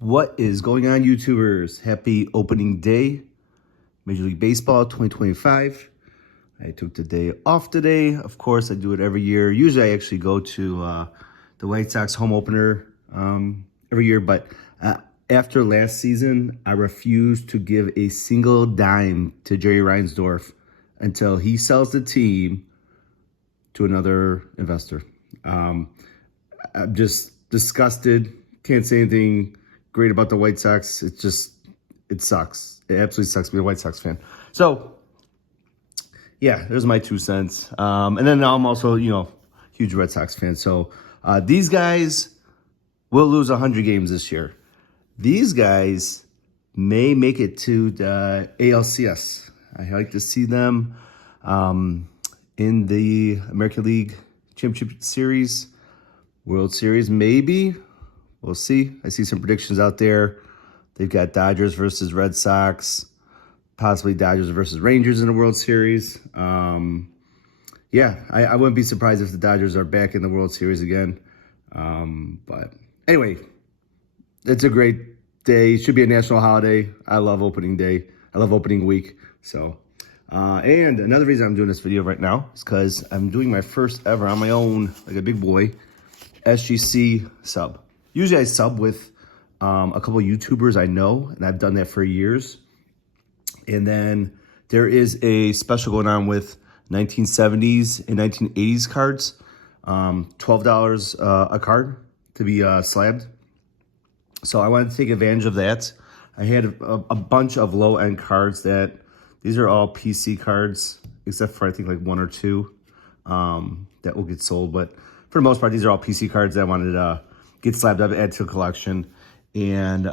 What is going on, YouTubers? Happy opening day, Major League Baseball 2025. I took the day off today. Of course, I do it every year. Usually I actually go to the White Sox home opener every year, but after last season, I refused to give a single dime to Jerry Reinsdorf until he sells the team to another investor. I'm just disgusted. Can't say anything great about the White Sox. It sucks. It absolutely sucks being a White Sox fan. So, yeah, there's my 2 cents. And then I'm also, huge Red Sox fan. So these guys will lose 100 games this year. These guys may make it to the ALCS. I like to see them in the American League Championship Series, World Series, maybe. We'll see. I see some predictions out there. They've got Dodgers versus Red Sox, possibly Dodgers versus Rangers in the World Series. Yeah, I wouldn't be surprised if the Dodgers are back in the World Series again. But anyway, it's a great day. It should be a national holiday. I love opening day. I love opening week. So, and another reason I'm doing this video right now is because I'm doing my first ever on my own, like a big boy, SGC Sub. Usually I sub with a couple of YouTubers I know, and I've done that for years. And then there is a special going on with 1970s and 1980s cards, $12 a card to be slabbed. So I wanted to take advantage of that. I had a bunch of low-end cards these are all PC cards, except for I think like 1 or 2 that will get sold. But for the most part, these are all PC cards that I wanted to get slabbed up, add to a collection. And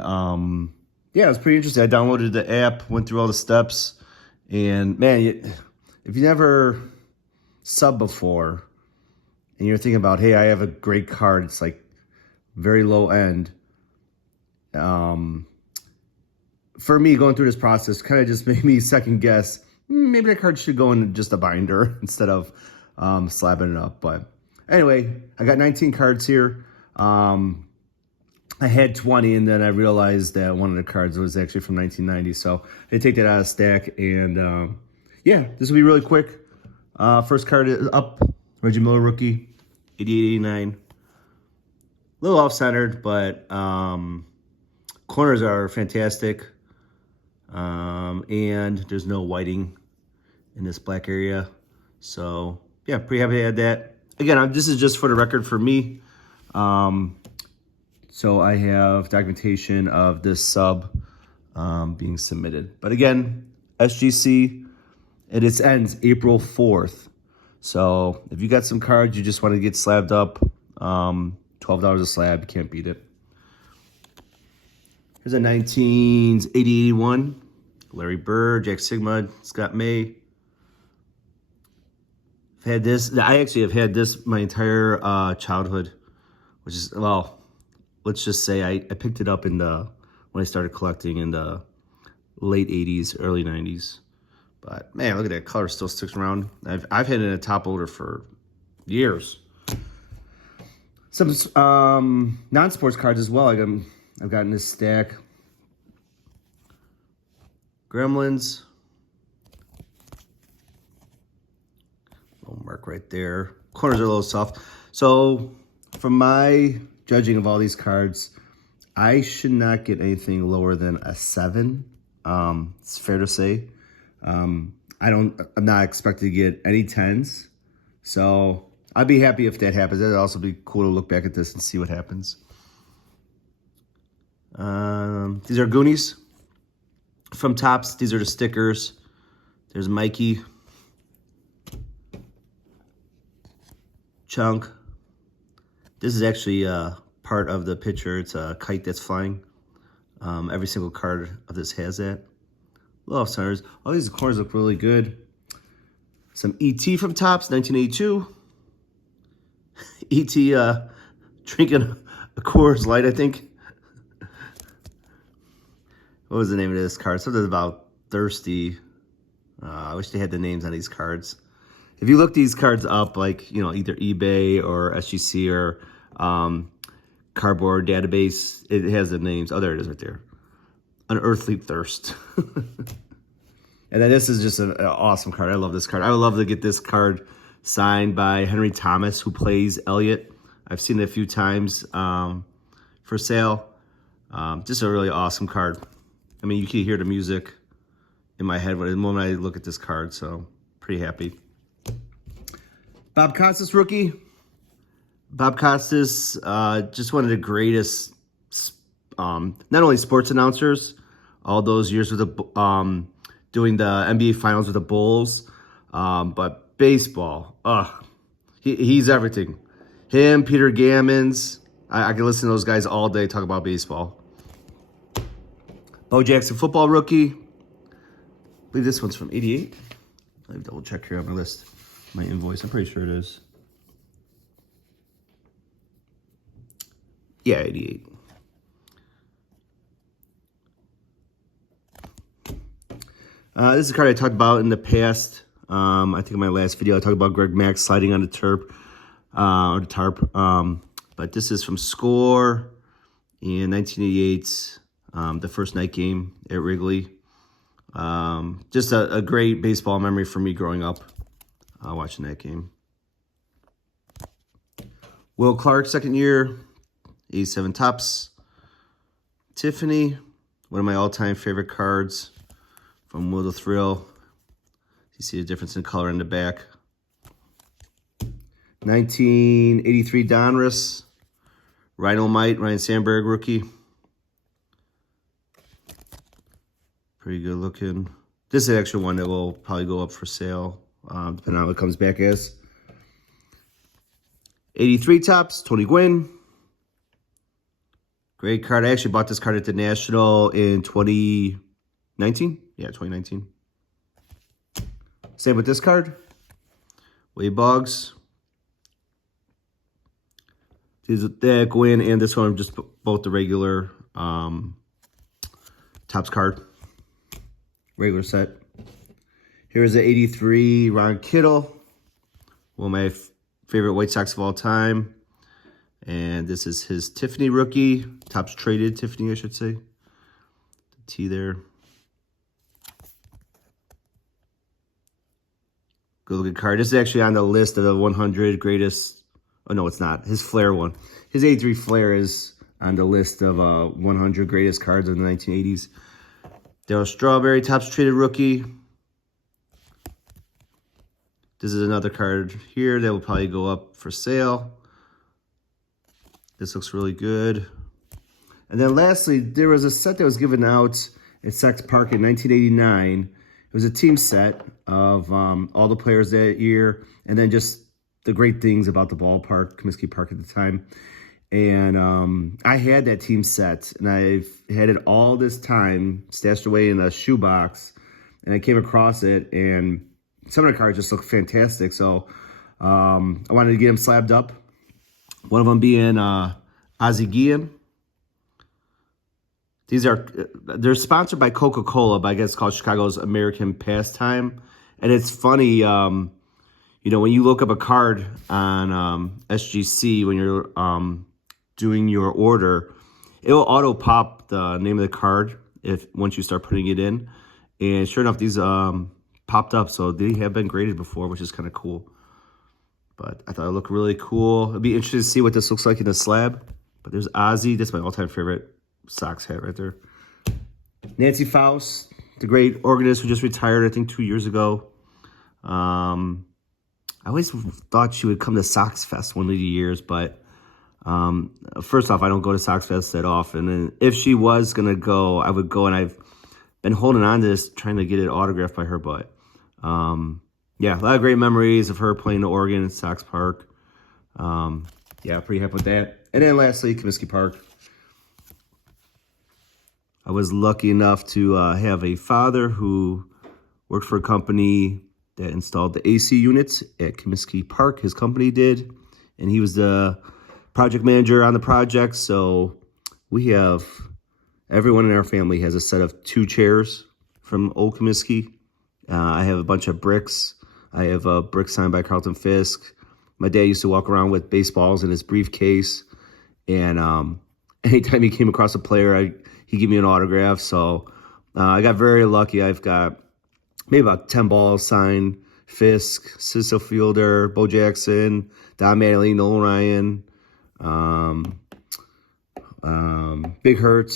yeah, it was pretty interesting. I downloaded the app, went through all the steps, and man, if you never subbed before and you're thinking about, hey, I have a great card, it's like very low end. For me, going through this process kind of just made me second guess, maybe that card should go in just a binder instead of slabbing it up. But anyway, I got 19 cards here. I had 20, and then I realized that one of the cards was actually from 1990. So I take that out of stack, and yeah, this will be really quick. First card is up, Reggie Miller rookie, 88-89. A little off-centered, but corners are fantastic. And there's no whiting in this black area. So yeah, pretty happy to add that. Again, this is just for the record for me. So I have documentation of this sub being submitted. But again, SGC, and it ends April 4th. So if you got some cards you just want to get slabbed up, $12 a slab, you can't beat it. Here's a 19s, 80-81. Larry Bird, Jack Sigma, Scott May. I've had this. I actually have had this my entire childhood, which is, well, let's just say I picked it up when I started collecting in the late 80s, early 90s. But man, look at that color, still sticks around. I've had it in a top loader for years. Some non-sports cards as well. I've gotten this stack. Gremlins. Little mark right there. Corners are a little soft. So from my judging of all these cards, I should not get anything lower than a 7. It's fair to say. I'm not expecting to get any 10s. So I'd be happy if that happens. It'd also be cool to look back at this and see what happens. These are Goonies from Topps. These are the stickers. There's Mikey, Chunk. This is actually part of the picture. It's a kite that's flying. Every single card of this has that. Love centers. All these corners look really good. Some ET from Topps, 1982. ET drinking a Coors Light, I think. What was the name of this card? Something about thirsty. I wish they had the names on these cards. If you look these cards up, like, either eBay or SGC or cardboard database. It has the names. Oh, there it is right there. Unearthly Thirst. And then this is just an awesome card. I love this card. I would love to get this card signed by Henry Thomas, who plays Elliot. I've seen it a few times for sale. Just a really awesome card. I mean, you can hear the music in my head the moment I look at this card, so pretty happy. Bob Costas rookie. Bob Costas, just one of the greatest, not only sports announcers, all those years with the doing the NBA Finals with the Bulls, but baseball. He's everything. Him, Peter Gammons. I can listen to those guys all day talk about baseball. Bo Jackson football rookie. I believe this one's from 88. Let me double check here on my list. My invoice. I'm pretty sure it is. Yeah, 88. This is a card I talked about in the past. I think in my last video I talked about Greg Mack sliding on the tarp. But this is from Score in 1988, the first night game at Wrigley. Just a great baseball memory for me growing up, watching that game. Will Clark, second year, 87 Topps. Tiffany, one of my all-time favorite cards from Will the Thrill. You see the difference in color in the back. 1983 Donruss. Rhino Mite, Ryan Sandberg rookie. Pretty good looking. This is the actual one that will probably go up for sale, depending on what it comes back as. 83 Topps, Tony Gwynn. Great card. I actually bought this card at the National in 2019. Yeah, 2019. Same with this card. Wade Boggs. That Gwynn and this one, just both the regular Topps card. Regular set. Here's the 83 Ron Kittle. One of my favorite White Sox of all time. And this is his Tiffany rookie. Topps traded Tiffany, I should say. The T there. Good looking card. This is actually on the list of the 100 greatest. Oh, no, it's not. His Flair one. His 83 Flair is on the list of 100 greatest cards of the 1980s. Darryl Strawberry, Topps traded rookie. This is another card here that will probably go up for sale. This looks really good. And then lastly, there was a set that was given out at Sox Park in 1989. It was a team set of all the players that year, and then just the great things about the ballpark, Comiskey Park at the time. And I had that team set, and I've had it all this time stashed away in a shoebox. And I came across it, and some of the cards just look fantastic. So I wanted to get them slabbed up. One of them being Ozzie Guillen. They're sponsored by Coca-Cola, but I guess it's called Chicago's American Pastime. And it's funny, you know, when you look up a card on SGC, when you're doing your order, it will auto pop the name of the card once you start putting it in. And sure enough, these popped up, so they have been graded before, which is kind of cool. But I thought it looked really cool. It'd be interesting to see what this looks like in the slab. But there's Ozzie. This is my all-time favorite Sox hat right there. Nancy Faust, the great organist who just retired, I think, 2 years ago. I always thought she would come to Sox Fest one of the years, but first off, I don't go to Sox Fest that often. And if she was going to go, I would go, and I've been holding on to this, trying to get it autographed by her. But yeah, a lot of great memories of her playing the organ at Sox Park. Yeah, pretty happy with that. And then lastly, Comiskey Park. I was lucky enough to have a father who worked for a company that installed the AC units at Comiskey Park. His company did, and he was the project manager on the project. So we have, everyone in our family has a set of 2 chairs from old Comiskey. I have a bunch of bricks. I have a brick signed by Carlton Fisk. My dad used to walk around with baseballs in his briefcase. And anytime he came across a player, he gave me an autograph. So I got very lucky. I've got maybe about 10 balls signed. Fisk, Cecil Fielder, Bo Jackson, Don Mattingly, Nolan Ryan, Big Hurt.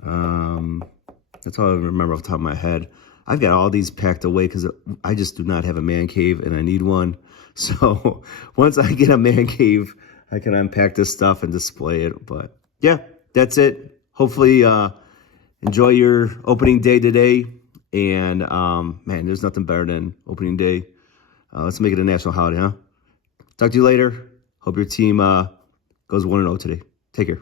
That's all I remember off the top of my head. I've got all these packed away because I just do not have a man cave, and I need one. So once I get a man cave, I can unpack this stuff and display it. But yeah, that's it. Hopefully, enjoy your opening day today. And man, there's nothing better than opening day. Let's make it a national holiday, huh? Talk to you later. Hope your team goes 1-0 today. Take care.